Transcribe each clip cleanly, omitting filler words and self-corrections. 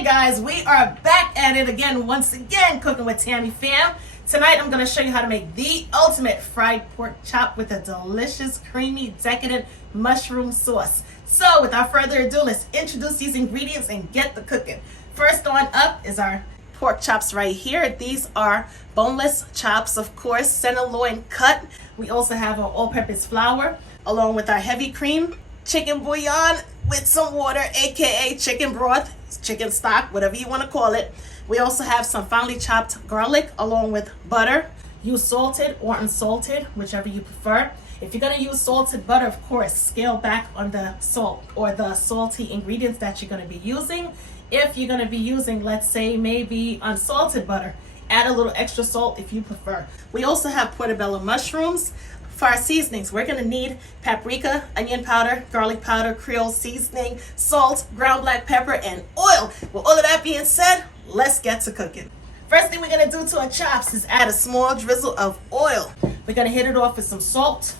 Hey guys, we are back at it again, once again, cooking with Tammy fam. Tonight I'm going to show you how to make the ultimate fried pork chop with a delicious, creamy, decadent mushroom sauce. So without further ado, let's introduce these ingredients and get the cooking. First on up is our pork chops right here. These are boneless chops, of course, center loin cut. We also have our all-purpose flour, along with our heavy cream, chicken bouillon with some water, aka chicken broth, chicken stock, whatever you want to call it. We also have some finely chopped garlic along with butter. Use salted or unsalted, whichever you prefer. If you're going to use salted butter, of course, scale back on the salt or the salty ingredients that you're going to be using. If you're going to be using, let's say, maybe unsalted butter, add a little extra salt if you prefer. We also have portobello mushrooms. For our seasonings, we're going to need paprika, onion powder, garlic powder, Creole seasoning, salt, ground black pepper, and oil. With all of that being said, let's get to cooking. First thing we're going to do to our chops is add a small drizzle of oil. We're going to hit it off with some salt,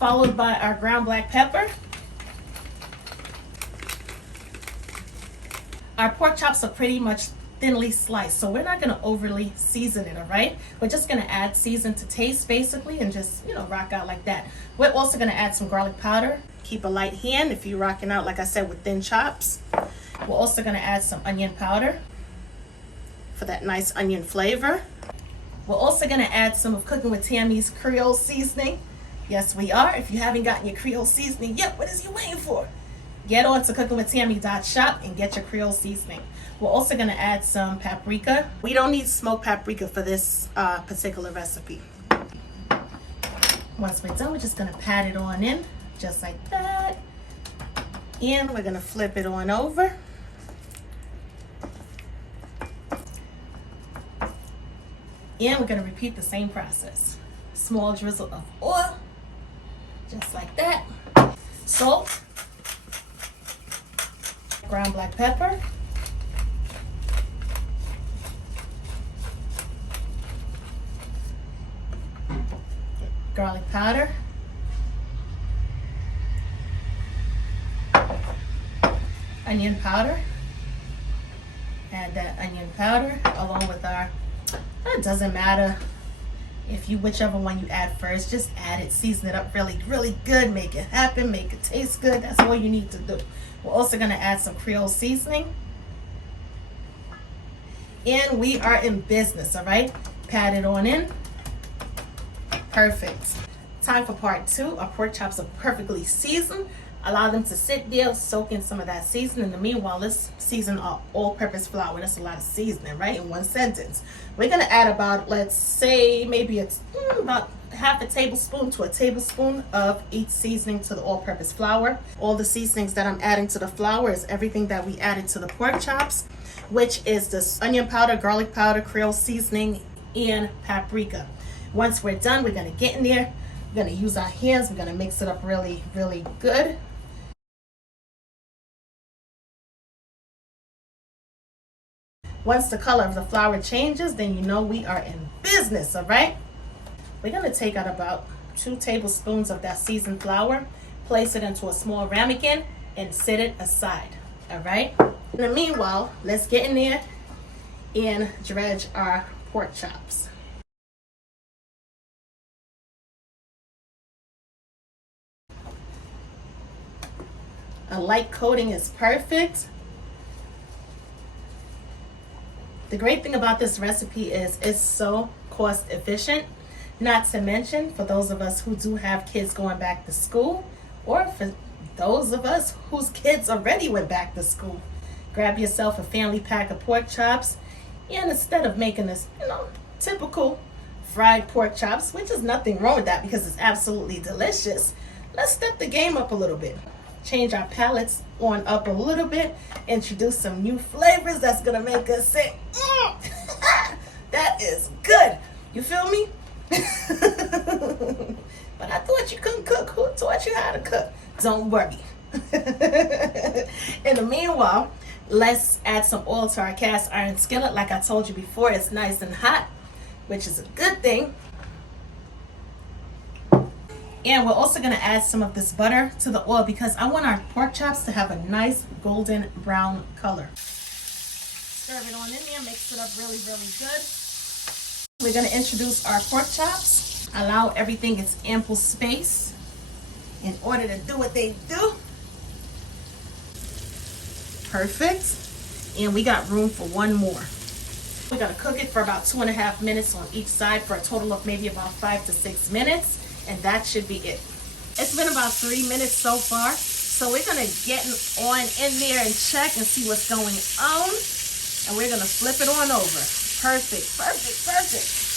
followed by our ground black pepper. Our pork chops are pretty much thinly sliced, so we're not going to overly season it, all right? We're just going to add season to taste, basically, and just, rock out like that. We're also going to add some garlic powder. Keep a light hand if you're rocking out, like I said, with thin chops. We're also going to add some onion powder for that nice onion flavor. We're also going to add some of Cooking with Tammy's Creole seasoning. Yes, we are. If you haven't gotten your Creole seasoning yet, what is you waiting for? Get on to cookingwithtammy.shop and get your Creole seasoning. We're also going to add some paprika. We don't need smoked paprika for this particular recipe. Once we're done, we're just going to pat it on in, just like that. And we're going to flip it on over. And we're going to repeat the same process. Small drizzle of oil, just like that. Salt. Ground black pepper. Garlic powder. Onion powder. Add that onion powder along with our, it doesn't matter if you, whichever one you add first, just add it, season it up really, really good, make it happen, make it taste good. That's all you need to do. We're also going to add some Creole seasoning. And we are in business, all right? Pat it on in. Perfect. Time for part two. Our pork chops are perfectly seasoned. Allow them to sit there, soak in some of that seasoning. In the meanwhile, let's season our all-purpose flour. That's a lot of seasoning, right? In one sentence. We're going to add about, let's say, maybe about half a tablespoon to a tablespoon of each seasoning to the all-purpose flour. All the seasonings that I'm adding to the flour is everything that we added to the pork chops, which is this onion powder, garlic powder, Creole seasoning, and paprika. Once we're done, we're going to get in there. We're going to use our hands. We're going to mix it up really, really good. Once the color of the flour changes, then you know we are in business, all right? We're going to take out about 2 tablespoons of that seasoned flour, place it into a small ramekin, and set it aside, all right? In the meanwhile, let's get in there and dredge our pork chops. A light coating is perfect. The great thing about this recipe is it's so cost efficient. Not to mention, for those of us who do have kids going back to school, or for those of us whose kids already went back to school, grab yourself a family pack of pork chops, and instead of making this, typical fried pork chops, which is nothing wrong with that because it's absolutely delicious, let's step the game up a little bit. Change our palates on up a little bit, introduce some new flavors that's gonna make us say, that is good. You feel me? But I thought you couldn't cook. Who taught you how to cook? Don't worry. In the meanwhile, let's add some oil to our cast iron skillet. Like I told you before, it's nice and hot, which is a good thing. And we're also going to add some of this butter to the oil because I want our pork chops to have a nice golden brown color. Stir it on in there, mix it up really, really good. We're going to introduce our pork chops. Allow everything its ample space in order to do what they do. Perfect. And we got room for one more. We're going to cook it for about 2.5 minutes on each side for a total of maybe about 5 to 6 minutes. And that should be it. It's been about 3 minutes so far. So we're going to get on in there and check and see what's going on. And we're going to flip it on over. Perfect, perfect, perfect.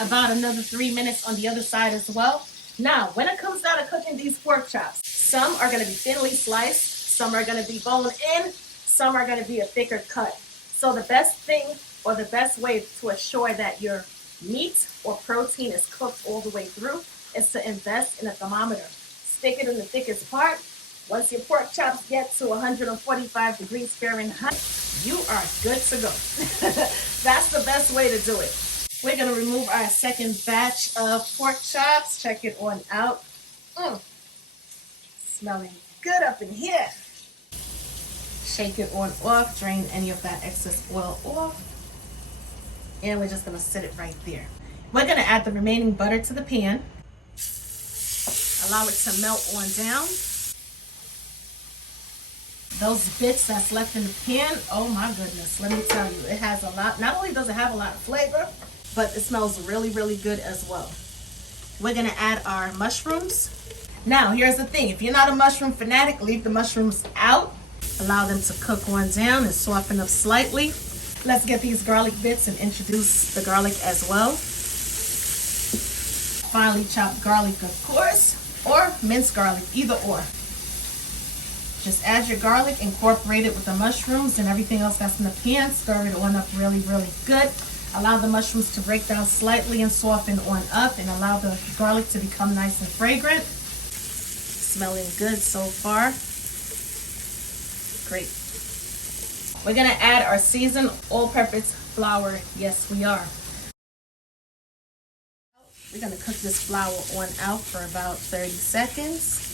About another 3 minutes on the other side as well. Now, when it comes down to cooking these pork chops, some are going to be thinly sliced, some are going to be bone in, some are going to be a thicker cut. So the best thing or the best way to assure that your meat or protein is cooked all the way through is to invest in a thermometer. Stick it in the thickest part. Once your pork chops get to 145 degrees Fahrenheit, you are good to go. That's the best way to do it. We're going to remove our second batch of pork chops. Check it on out. Smelling good up in here. Shake it on off. Drain any of that excess oil off. And we're just going to sit it right there. We're going to add the remaining butter to the pan. Allow it to melt on down. Those bits that's left in the pan, oh my goodness, let me tell you, it has a lot. Not only does it have a lot of flavor, but it smells really, really good as well. We're going to add our mushrooms. Now, here's the thing. If you're not a mushroom fanatic, leave the mushrooms out. Allow them to cook on down and soften up slightly. Let's get these garlic bits and introduce the garlic as well. Finely chopped garlic, of course, or minced garlic, either or. Just add your garlic, incorporate it with the mushrooms and everything else that's in the pan. Stir it on up really, really good. Allow the mushrooms to break down slightly and soften on up, and allow the garlic to become nice and fragrant. Smelling good so far. Great. We're going to add our seasoned all-purpose flour. Yes, we are. We're going to cook this flour on out for about 30 seconds.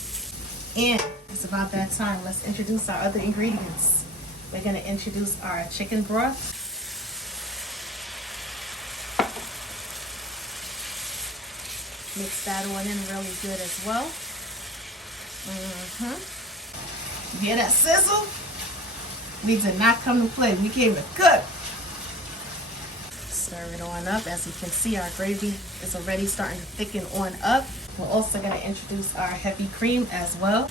And it's about that time. Let's introduce our other ingredients. We're going to introduce our chicken broth. Mix that on in really good as well. You hear that sizzle? We did not come to play. We came to cook. Stir it on up. As you can see, our gravy is already starting to thicken on up. We're also going to introduce our heavy cream as well.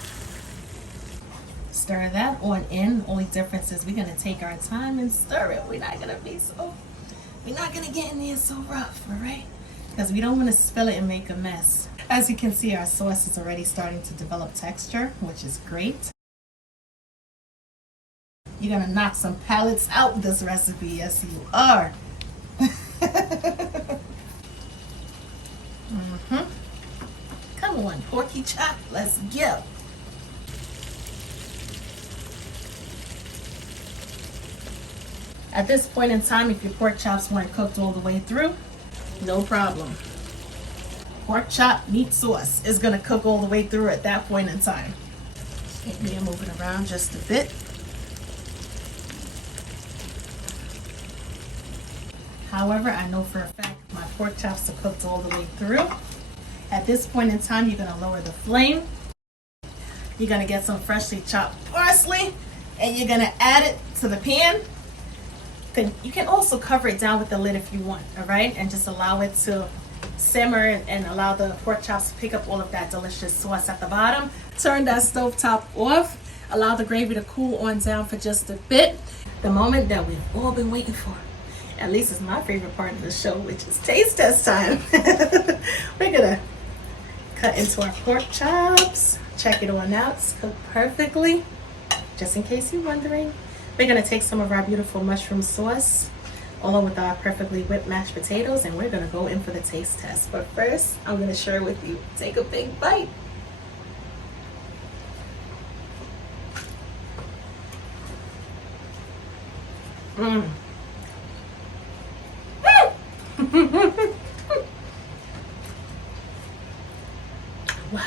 Stir that on in. Only difference is we're going to take our time and stir it. We're not going to get in there so rough, all right? Because we don't want to spill it and make a mess. As you can see, our sauce is already starting to develop texture, which is great. You're going to knock some palates out with this recipe. Yes, you are. Come on, porky chop. Let's go. At this point in time, if your pork chops weren't cooked all the way through, no problem. Pork chop meat sauce is going to cook all the way through at that point in time. Maybe I'm moving around just a bit. However, I know for a fact my pork chops are cooked all the way through. At this point in time, you're going to lower the flame. You're going to get some freshly chopped parsley, and you're going to add it to the pan. You can also cover it down with the lid if you want, all right? And just allow it to simmer and allow the pork chops to pick up all of that delicious sauce at the bottom. Turn that stove top off. Allow the gravy to cool on down for just a bit. The moment that we've all been waiting for. At least it's my favorite part of the show, which is taste test time. We're gonna cut into our pork chops. Check it on out. It's cooked perfectly. Just in case you're wondering. We're going to take some of our beautiful mushroom sauce along with our perfectly whipped mashed potatoes, and we're going to go in for the taste test. But first, I'm going to share with you. Take a big bite. Wow.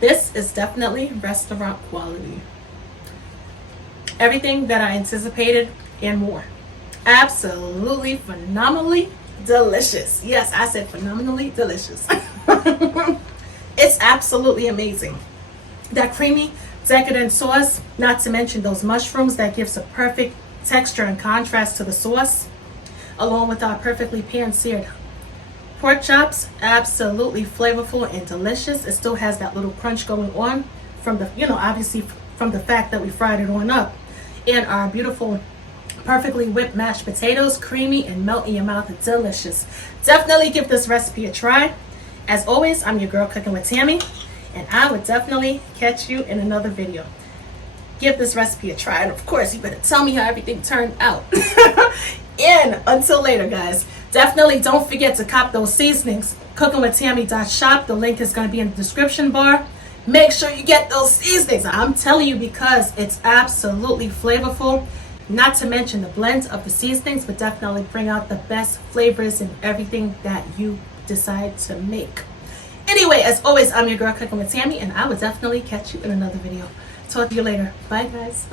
This is definitely restaurant quality. Everything that I anticipated and more. Absolutely phenomenally delicious. Yes, I said phenomenally delicious. It's absolutely amazing. That creamy, decadent sauce, not to mention those mushrooms that gives a perfect texture and contrast to the sauce, along with our perfectly pan-seared pork chops, absolutely flavorful and delicious. It still has that little crunch going on from the, obviously from the fact that we fried it on up. And our beautiful, perfectly whipped mashed potatoes, creamy and melt in your mouth, delicious. Definitely give this recipe a try. As always, I'm your girl cooking with Tammy, and I would definitely catch you in another video. Give this recipe a try, and of course, you better tell me how everything turned out. And until later, guys, definitely don't forget to cop those seasonings. cookingwithtammy.shop. The link is going to be in the description bar. Make sure you get those seasonings. I'm telling you, because it's absolutely flavorful. Not to mention the blend of the seasonings would definitely bring out the best flavors in everything that you decide to make. Anyway, as always, I'm your girl cooking with Tammy, and I will definitely catch you in another video. Talk to you later. Bye, guys.